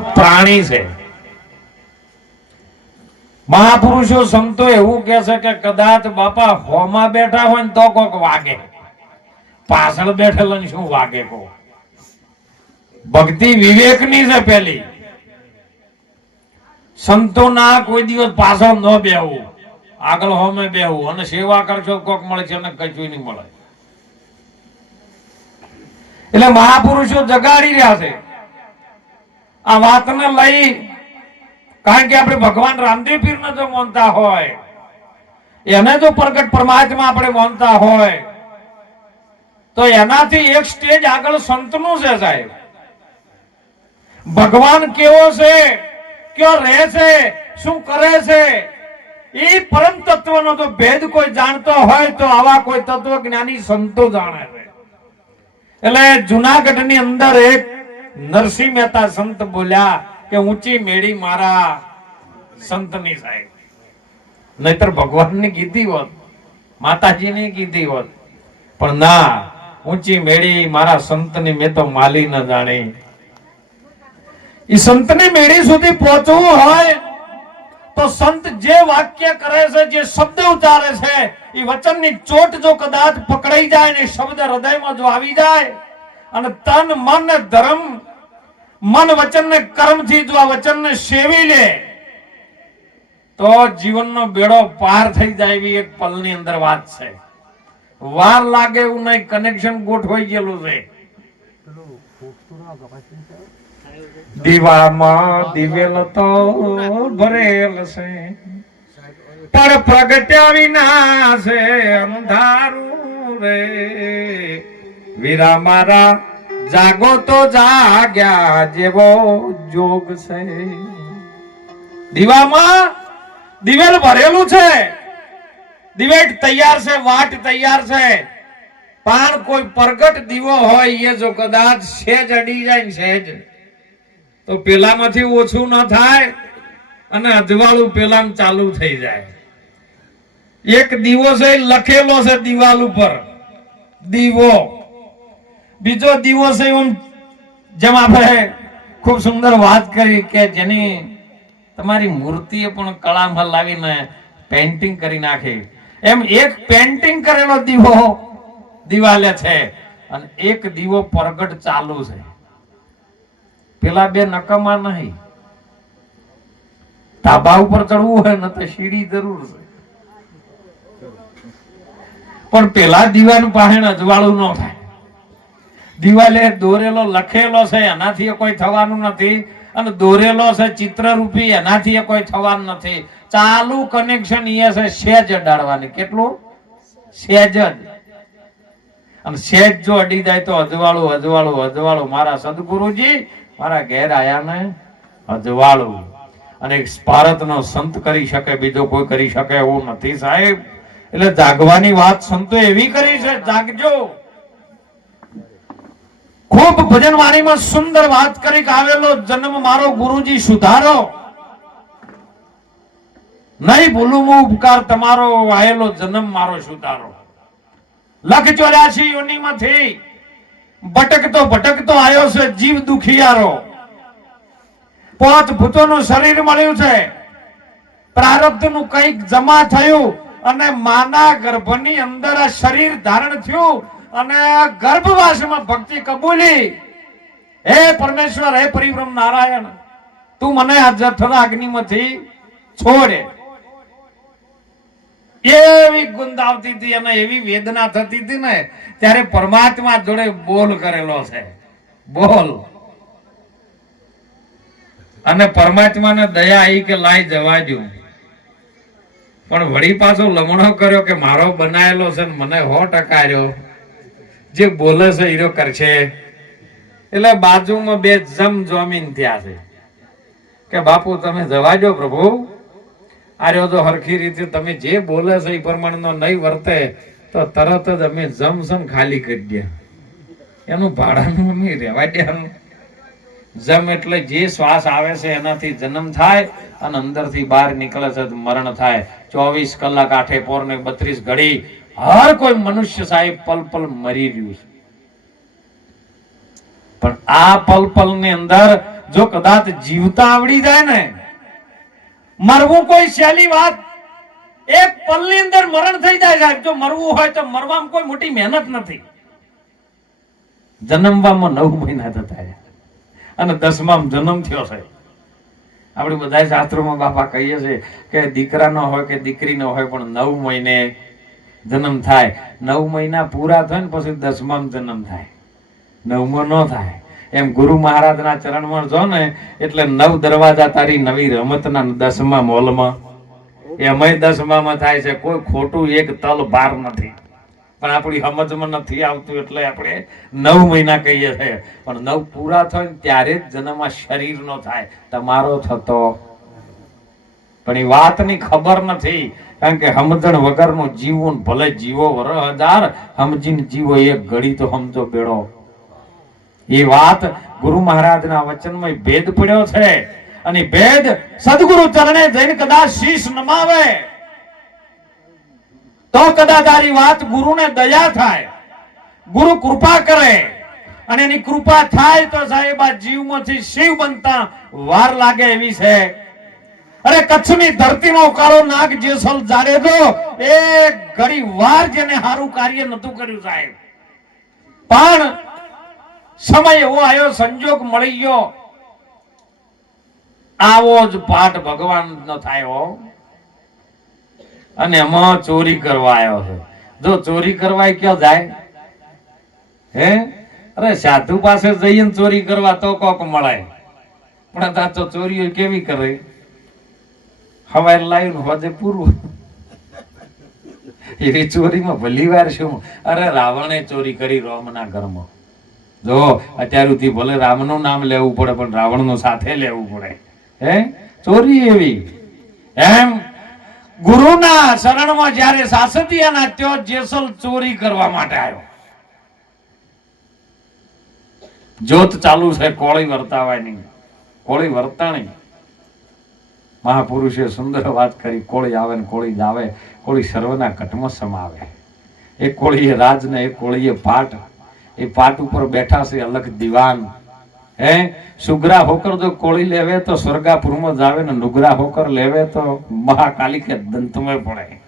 પ્રાણી છે. મહાપુરુષો સંતો એવું કે છે કે કદાચ બાપા હોમાં બેઠા હોય ને તો કોક વાગે. પાછળ બેઠેલા શું વાગે કો ભક્તિ વિવેકની છે પેલી. સંતો ના કોઈ દિવસ પાછળ ન બેહવું. આગળ હોમે બેહવું. અને સેવા કરશો કોક મળે છે અને કચું નહીં મળે. એટલે મહાપુરુષો જગાડી રહ્યા છે. આ વાતને લઈ કારણ કે આપણે ભગવાન રામદેવ પીરને જો માનતા હોય, એને જો પ્રગટ પરમાત્મા આપણે માનતા હોય, તો એનાથી એક સ્ટેજ આગળ સંતનું છે સાહેબ. ભગવાન કેવો છે, કયો રહે છે, શું કરે છે, એ પરમ તત્વનો તો ભેદ કોઈ જાણતો હોય તો આવા કોઈ તત્વજ્ઞાની સંતો જાણે છે. એટલે જુનાગઢની અંદર એક નરસિંહ મહેતા સંત બોલ્યા કે ઊંચી મેળી મારા સંતની સાહેબ. નહીતર ભગવાનની કીધી હોત, માતાજીની કીધી હોત, પણ ના, ઊંચી મેળી મારા સંતની મેં તો માલી ન જાણી. એ સંતની મેળી સુધી પહોંચવું હોય, તો સંત જે વાક્ય કરે છે, જે શબ્દ ઉચ્ચારે છે એ વચનની ચોટ જો કદાચ પકડાઈ જાય ને શબ્દ હૃદયમાં જો આવી જાય, અને તન, મન, ધર્મ મન વચન ને કર્મથી જો આ વચનને સેવી લે, તો જીવનનો બેડો પાર થઈ જાય એવી એક પલની અંદર વાત છે. વાર લાગે એવું નહીં કનેક્શન ગોઠવાઈ ગયેલું છે. દીવામાં દિવેલ તો ભરેલ છે. પણ પ્રગટ્યા વિના છે અંધારું રે. વીરા મારા જાગો તો જાગ્યા જેવો જોગ છે. દીવામાં દિવેલ ભરેલું છે. દિવેટ તૈયાર છે, વાટ તૈયાર છે. પણ કોઈ પ્રગટ દીવો હોય એ જો કદાચ સેજ અડી જાય ને સેજ, તો પેલામાંથી ઓછું ન થાય અને અજવાળું પેલા ચાલુ થઈ જાય. એક દીવો છે લખેલો છે દિવાલ ઉપર. દીવો. બીજો દીવો છે જેમ આપણે ખૂબ સુંદર વાત કરી કે જેની તમારી મૂર્તિએ પણ કળામાં લાવીને પેન્ટિંગ કરી નાખી. એમ એક પેન્ટિંગ કરેલો દીવો દિવાલે છે અને એક દીવો પ્રગટ ચાલુ છે. પેલા બે નકમા નહીં. ધાબા ઉપર ચડવું હોય ને તો સીડી જરૂર છે. પણ પેલા દીવાનું પાસે અજવાળું ન થાય. દિવાલે દોરેલો લખેલો છે, એનાથી કોઈ થવાનું નથી. અને દોરેલો છે ચિત્રરૂપી, એનાથી કોઈ થવાનું નથી. ચાલુ કનેક્શન એ છે સેજ અડાડવાની. કેટલું? સેજ જ. અને સેજ જો અડી જાય તો અજવાળું અજવાળું અજવાળું. મારા સદગુરુજી, મારા ઘેર આયા ને, અજવાળું. અને ભારતનો સંત કરી શકે, બીજો કોઈ કરી શકે એવું નથી, સાહેબ. એટલે જાગવાની વાત સંતો એવી કરી છે, જાગજો. ખૂબ ભજન સુંદર વાત કરી કે આવેલો જન્મ મારો ગુરુજી સુધારો. નહીં ભૂલું હું ઉપકાર તમારો આવેલો જન્મ મારો સુધારો. લખ ચોર્યાસી યોનીમાંથી ભટકતો ભટકતો આવ્યો છે જીવ દુખિયારો. પોત ભૂતોનું શરીર મળ્યું છે. પ્રારબ્ધનું કંઈક જમા થયું અને માના ગર્ભની અંદર આ શરીર ધારણ થયું. અને ગર્ભવાસમાં ભક્તિ કબૂલી. હે પરમેશ્વર, હે પરિબ્રહ્મ નારાયણ, તું મને આ જઠર અગ્નિમાંથી છોડે. એવી ગુંદ આવતી હતી અને એવી વેદના થતી હતી ને, ત્યારે પરમાત્મા જોડે બોલ કરેલો છે. બોલ. અને પરમાત્માને દયા આવી કે લાઈ જવા દઉં પણ વળી પાછો લમણો કર્યો કે મારો બનાયેલો છે ને મને હો ટકા રહ્યો જે બોલે છે હીરો કરશે. એટલે બાજુમાં બે જમ જોમીન થયા છે. કે બાપુ, તમે જવા દો પ્રભુ. આર્યો તો હરખી રીતે તમે જે બોલે છે એ પ્રમાણનો નહીં વર્તે, તો તરત જ અમે જમસમ ખાલી કરી દે. એનું ભાડાનું અમે રહેવા દેવાનું. જમ એટલે જે શ્વાસ આવે છે એનાથી જન્મ થાય અને અંદરથી બહાર નીકળે છે મરણ થાય. ચોવીસ કલાક આઠે પોર ને બત્રીસ ઘડી હર કોઈ મનુષ્ય સાહેબ પલ પલ મરી રહ્યું છે. પણ આ પલ પલની અંદર જો કદાચ જીવતા આવડી જાય ને, મરવું કોઈ સહેલી વાત. એક પલની અંદર મરણ થઈ જાય સાહેબ. જો મરવું હોય તો મરવામાં કોઈ મોટી મહેનત નથી. જન્મવામાં નવ મહિના થતા અને દસમાં જન્મ થયો છે આપણે બધા શાસ્ત્રોમાં બાપા કહીએ છીએ કે દીકરા નો હોય કે દીકરી નો હોય, પણ નવ મહિને જન્મ થાય. નવ મહિના પૂરા થાય ને પછી દસમામ જન્મ થાય. નવમો ન થાય. એમ ગુરુ મહારાજના ચરણમાં જો ને, એટલે નવ દરવાજા તારી નવી રમતના દસમા મોલમાં. એમાંય દસમામાં થાય છે. કોઈ ખોટું એક તલ બાર નથી. પણ આપણી સમજમાં નથી આવતું એટલે આપણે નવ મહિના કહીએ છીએ. પણ નવ પૂરા થાય ત્યારે જ જન્મ શરીરનો થાય. તમારો થતો. પણ એ વાતની ખબર નથી. કારણ કે સમજણ વગરનું જીવવું ભલે જીવો વર હજાર, સમજીને જીવો એક ઘડી તો સમજો બેડો. એ વાત ગુરુ મહારાજના વચનમાં ભેદ પડ્યો છે. અને ભેદ સદગુરુ ચરણે જઈને કદાચ શીશ નમાવે. તો કદાચ આરી વાત ગુરુને દયા થાય. ગુરુ કૃપા કરે. અને એની કૃપા થાય તો સાહેબ આ જીવમાંથી શિવ બનતા વાર લાગે એવી છે. અરે કચ્છની ધરતીનો કાળો નાગ જેસલ જાડેજો એ ઘડી વાર જેને સારું કાર્ય નતું કર્યું સાહેબ. પણ સમય એવો આવ્યો સંજોગ મળી ગયો. આવો જ પાઠ ભગવાન નો થાય અને એમાં ચોરી કરવા આવ્યો છે. જો ચોરી કરવા ક્યાં જાય? હે? અરે સાધુ પાસે જઈને ચોરી કરવા તો કોક મળે. પણ આ તો ચોરીઓ કેવી કરે? હવાઈ લાવ્યું હોજે પૂરું. એવી ચોરીમાં ભલી વાર શું? અરે રાવણે ચોરી કરી રોમના ઘરમાં. જો, અત્યાર સુધી ભલે રામનું નામ લેવું પડે, પણ રાવણનું સાથે લેવું પડે. હે? ચોરી એવી. એમ? ગુરુના શરણમાં જ્યારે સાસતિયાના ત્યો જેસલ ચોરી કરવા માટે આવ્યો. જોત ચાલુ છે, કોળી વર્તાવાય નહીં કોળી વર્તાણી. મહાપુરુષે સુંદર વાત કરી, કોળી આવે ને કોળી જાવે કોળી સર્વના કટમાં સમાવે એક કોળીએ રાજ ને એક કોળીએ પાટ. એ પાટ ઉપર બેઠા છે અલગ દિવાન. હે? સુગ્રા હોકર જો કોળી લેવે તો સ્વર્ગાપુરમાં જાવે ને નુગરા હોકર લેવે તો મહાકાલી કે દંતમય પડે.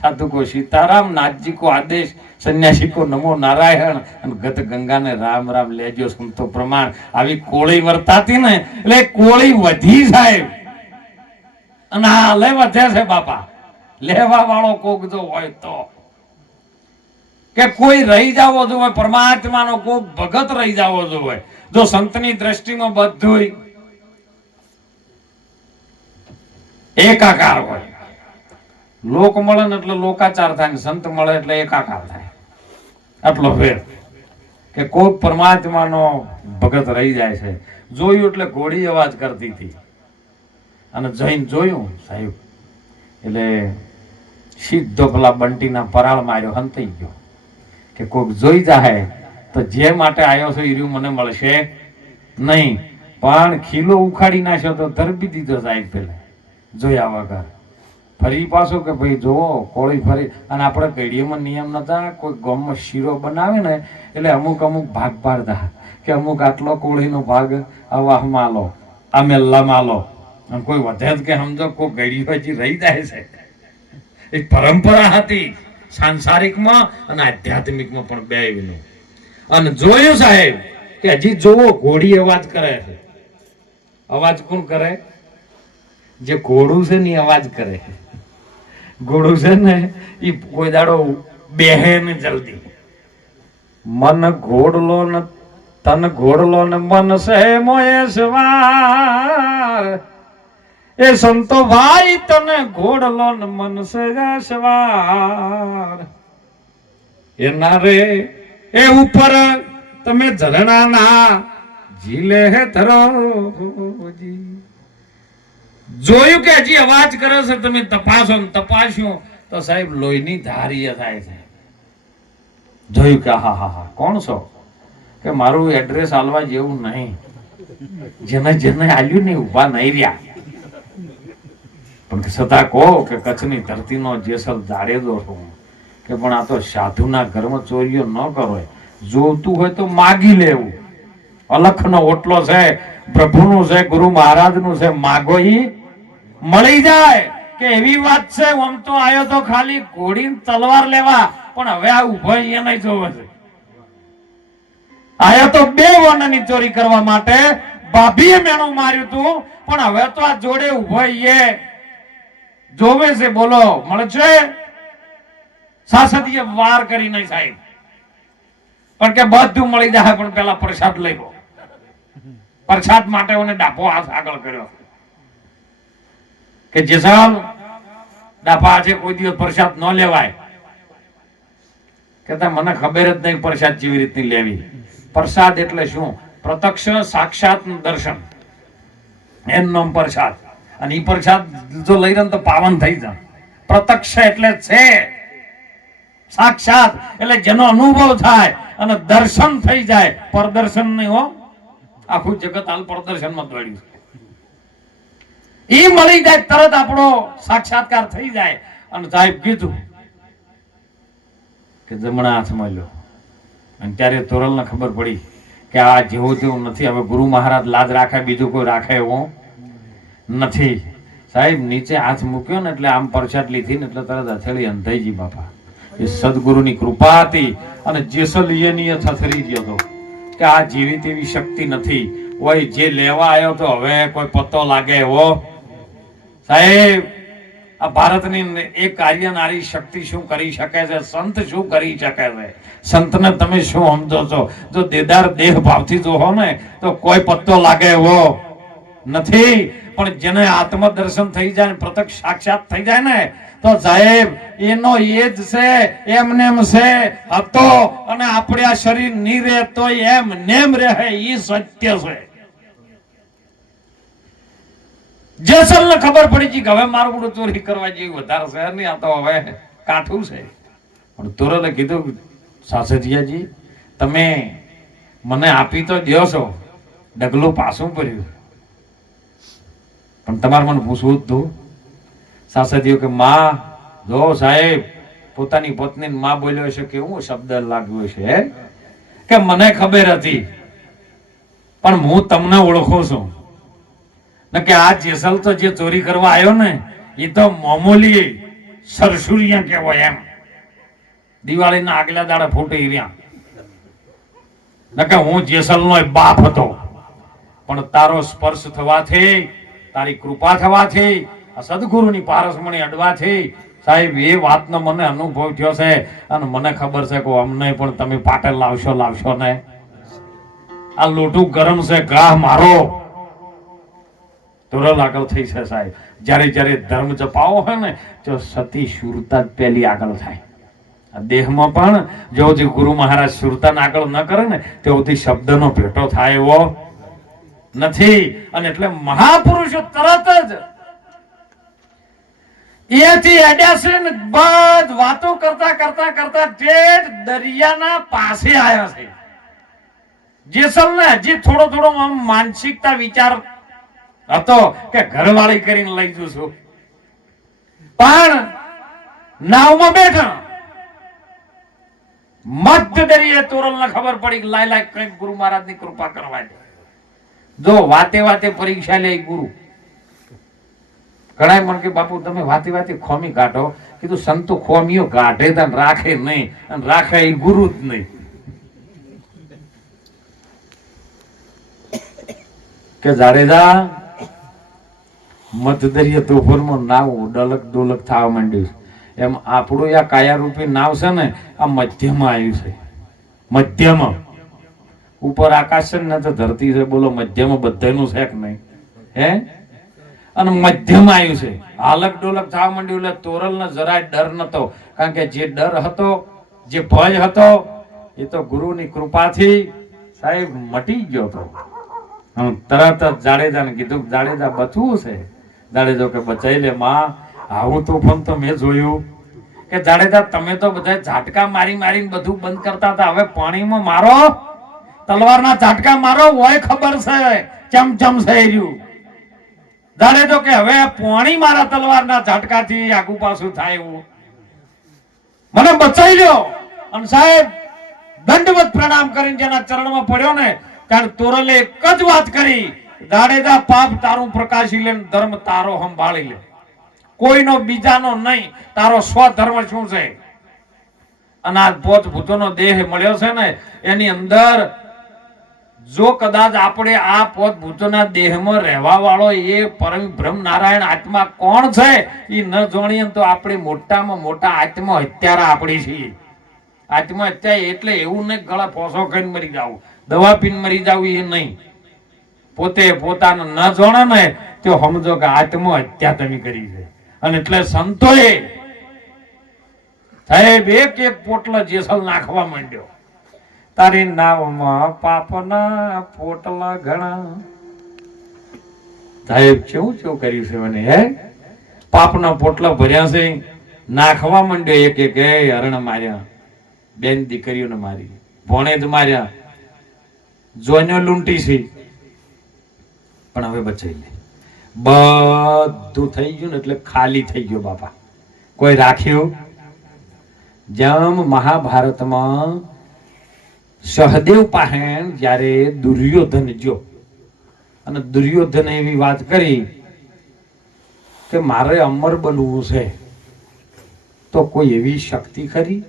સાધુ કો સીતારામ નાથજી કો આદેશ સંન્યાસી કો નમો નારાયણ અને ગત ગંગાને રામ રામ લેજો સંતો પ્રમાણ. આવી કોળી વર્તાતી ને એટલે કોળી વધી સાહેબ અને આ લે વધે છે બાપા લેવા વાળો કોક જો હોય તો. કે કોઈ રહી જાવો જોઈએ પરમાત્માનો કોક ભગત રહી જાવો જોઈએ જો સંતની દ્રષ્ટિમાં બધું એકાકાર હોય. લોક મળે ને એટલે લોકાચાર થાય ને સંત મળે એટલે એકાકાર થાય. આટલો ફેર. કે કોક પરમાત્માનો ભગત રહી જાય છે. જોયું એટલે ઘોડી અવાજ કરતી હતી. અને જઈને જોયું, સાહેબ, એટલે સીધો પેલા બંટીના પરાળ માર્યો, હંતાઈ ગયો. કે કોઈક જોઈ જાહે તો જે માટે આવ્યો છો એ મને મળશે નહીં. પણ ખીલો ઉખાડી નાખ્યો તો ધરબી દીધો સાહેબ પેલા. જોયા વગર ફરી પાછો કે ભાઈ જોવો, કોળી ફરી. અને આપણે પેઢીઓમાં નિયમ નતા, કોઈ ગમમાં શીરો બનાવે ને, એટલે અમુક અમુક ભાગ પાડતા. કે અમુક આટલો કોળીનો ભાગ અવાહમાં લો આ મેલ્લામાં લો અને કોઈ વધે કે સમજો, કોઈ ગળીઓ હજી રહી જાય છે. એક પરંપરા હતી સાંસારિકમાં અને આધ્યાત્મિકમાં પણ બે અને જોયું સાહેબ કે હજી જોવો ઘોડી અવાજ કરે છે. અવાજ કોણ કરે? જે ઘોડું છે ને અવાજ કરે ઘોડું છે ને એ કોઈ દાડો બેહે ને જલ્દી. મન ઘોડલો ને, તન ઘોડલો ને, મન સે મોય સવાર. એ સંતો ભાઈ, તને ઘોડલો મનસે સવાર. એના રે, એ ઉપર તમે ઝરણાના જીલે હે ધરોજી જોયું કે હજી અવાજ કરે છે, તમે તપાસો ને તપાસ્યો, તો સાહેબ લોહીની ધારીય થાય છે. જોયું કે હા હા હા, કોણ છો? કે મારું એડ્રેસ આલવા જેવું નહીં. જેને જેને આલ્યું નહીં ઊભા નહીં રહ્યા. છતાં કહો કે કચ્છની ધરતીનો જેસલ જાડેજો છું કે પણ આ તો સાધુના ઘરમાં ચોરીઓ ન કરો. જોતું હોય તો માગી લેવું. અલખનો ઓટલો છે, પ્રભુનું છે, ગુરુ મહારાજનું છે, માગો ઈ મળી જાય. કે એવી વાત છે આમ તો આયો તો ખાલી ઘોડી તલવાર લેવા, પણ હવે આ ઊભો નહીં જોવે છે. આયા તો બે વનની ચોરી કરવા માટે ભાભીએ મેણું માર્યું હતું પણ હવે તો આ જોડે ઊભો જોવે છે, બોલો મળશે સાસદીએ વાર કરી નહીં સાહેબ. પણ કે બધું મળી જાય, પણ પેલા પ્રસાદ લઈ પ્રસાદ માટે ઓને ડાપો હાથ આગળ કર્યો. કે જેસલ ડાપા આજે કોઈ દિવસ પ્રસાદ ન લેવાય. કે મને ખબર જ નહીં પ્રસાદ જેવી રીતની લેવી. પ્રસાદ એટલે શું? પ્રત્યક્ષ સાક્ષાત દર્શન. એમ નામ પ્રસાદ. અને એ પ્રસાદ જો લઈ રહ્યો તો પાવન થઈ જાય. પ્રત્યક્ષ એટલે છે. સાક્ષાત એટલે જેનો અનુભવ થાય અને દર્શન થઈ જાય. પરદર્શન નહીં હો. આખું જગત હાલ પ્રદર્શનમાં દોડ્યું ઈ મળી જાય તરત આપણો સાક્ષાત્કાર થઈ જાય. અને સાહેબ કીધું કે જમણા હાથમાં લો અને ત્યારે તોરલને ખબર પડી કે આ જેવું તેવું નથી. હવે ગુરુ મહારાજ લાજ રાખે, બીજું કોઈ રાખે એવું. નથી. સાહેબ, નીચે હાથ મૂક્યો ને એટલે આમ પરસાદ લીધી ને એટલે તરત હથેળી અંધાઈજી બાપા. એ સદગુરુની કૃપા હતી અને જેસલીયની થથરી ગયો હતો કે આ જીવી તેવી શક્તિ નથી. ઓય, જે લેવા આવ્યો તો હવે કોઈ પત્તો લાગે એવો સાહેબ, આ ભારતની એક કાર્ય નારી શક્તિ શું કરી શકે છે? સંત શું કરી શકે છે? સંતને તમે શું સમજો છો? જો દેદાર દેહ ભાવથી જોહો ને, તો કોઈ પત્તો લાગે એવો નથી. પણ જેને આત્મદર્શન થઈ જાય પ્રત્યક્ષ સાક્ષાત થઈ જાય ને, તો સાહેબ, એનો એ જ છે એમને એમ છે, હતો અને આપણે આ શરીરની રહે તો એમ નેમ રહે એ સત્ય છે. જેસલ ને ખબર પડી ગઈ કે હવે મારું બધું ચોરી કરવા જેવી વધારે છે નહીં આ તો હવે કાઠું છે. પણ તુરલે કીધું સાસરિયાજી તમે મને આપી તો દો છો. ડગલું પાછું ભર્યું પણ તમારે મને પૂછવું જ તું સાસદીઓ કે, માં, જો સાહેબ, પોતાની પત્ની માં બોલ્યો છે કે હું શબ્દ લાગ્યો છે? કે મને ખબર હતી. પણ હું તમને ઓળખું છું. કે આ જેસલ તો જે ચોરી કરવા આવ્યો ને એ તો મામૂલી સરસુરિયા કહેવાય એમ. દિવાળીના આગલા દાડે ફૂટી રહ્યા. કે હું જેસલનો બાપ હતો. પણ તારો સ્પર્શ થવાથી તારી કૃપા થવાથી આ સદગુરુની પારસમણી અડવાથી સાહેબ, એ વાતનો મને અનુભવ થયો છે અને મને ખબર છે કે અમને પણ તમે પાટણ લાવશો લાવશો ને. આ લોટું ગરમ છે, ગાહ મારો. તુરલ આગળ થઈ છે સાહેબ. જ્યારે જ્યારે ધર્મ જપાવો હોય ને, તો સતી શુરતા જ પહેલી આગળ થાય. દેહમાં પણ જો ગુરુ મહારાજ સુરતાને આગળ ન કરે ને તેઓથી શબ્દનો ભેટો થાય એવો. નથી. અને એટલે મહાપુરુષો તરત જ વાતો કરતા કરતા કરતા દરિયાના પાસે આવ્યા છે. જેસલને હજી થોડો થોડો માનસિકતા વિચાર હતો કે ઘરવાળી કરીને લઈ જઉં છું. પણ નાવમાં બેઠા. મધ્ય દરિયે તોરલ ખબર પડી લાય લાય કંઈક ગુરુ મહારાજની કૃપા કરવા દે. જો વાતે વાતે પરીક્ષા લે ગુરુ. ઘણા મને કે, બાપુ, તમે વાતે વાતે ખોમી કાઢો. કીધું, સંતો ખોમીઓ કાઢે તો રાખે નહીં, અને રાખે એ ગુરુ જ નહીં. કે, જાડેજા, મધદરિયા તોફાનમાં નાવ ડલક ડોલક થવા માંડ્યું એમ આપણું આ કાયા રૂપે નાવ છે ને, આ મધ્યમાં આવ્યું છે. મધ્યમાં. ઉપર આકાશ છે ને ધરતી છે. બોલો, મધ્યમાં બધાનું છે કે નહીં? હે? અને મધ્યમાં આવ્યું છે. હાલક ડોલક થવા માંડ્યું એટલે તોરલ ને જરાય ડર નતો. કારણ કે જે ડર હતો, જે ભય હતો, એ તો ગુરુની કૃપાથી સાહેબ મટી ગયો હતો. તરત જ જાડેજાને કીધું જાડેજા, બચવું છે? જાડેજો કે બચાઈ લે, માં. આવું તોફાન તો મેં જોયું. કે જાડેજા, તમે તો બધા ઝાટકા મારી મારીને બધું બંધ કરતા હતા. હવે પાણીમાં મારો તલવારના ઝાટકા મારો, હોય ખબર છે. ચમ એ રહ્યું. તો કે હવે પોણી મારા તલવારના ઝાટકાથી આગુ પાછું થાય એવું. મને બચાઈ લ્યો. અને સાહેબ, દંડવત પ્રણામ કરીને જેના ચરણમાં પડ્યો ને ત્યારે તોરલે એક જ વાત કરી. દાડેદા પાપ તારું પ્રકાશી લે ધર્મ તારો સંભાળી લે. કોઈનો બીજાનો નહીં, તારો સ્વધર્મ શું છે? અને આ પોત ભૂતોનો દેહ મળ્યો છે ને, એની અંદર જો કદાચ આપણે આ પોત ભૂતોના દેહમાં રહેવા વાળો એ પરમ બ્રહ્મ નારાયણ આત્મા કોણ છે એ ન જાણીએ તો આપણે મોટામાં મોટા આત્મા હત્યારા આપણી છીએ. આત્મહત્યા એટલે એવું નહીં ગળા ફોસો ખાઈને મરી જાવ. દવા પીને મરી જાવ એ નહીં. પોતે પોતાને ન જાણે ને તો સમજો કે આત્મહત્યા તમે કરી છે. અને એટલે સંતોએ સાહેબ, એક એક પોટલો જેસલ નાખવા માંડ્યો. તારી નામમાં પાપના પોટલા ઘણા સાહેબ, કેવું કેવું કર્યું છે મને, હે? પાપના પોટલા ભર્યા છે, નાખવા માંડ્યો એક એક હરણ માર્યા. બેન દીકરીઓને મારી, ભોણે જ માર્યા. જોઈને લૂંટી છે. પણ હવે બચાવી લે. બધું થઈ ગયું ને એટલે ખાલી થઈ ગયો બાપા. કોઈ રાખ્યું? જેમ મહાભારતમાં સહદેવ પાસે જ્યારે દુર્યોધન જો અને દુર્યોધન એવી વાત કરી કે મારે અમર બનવું છે. તો કોઈ એવી શક્તિ ખરી?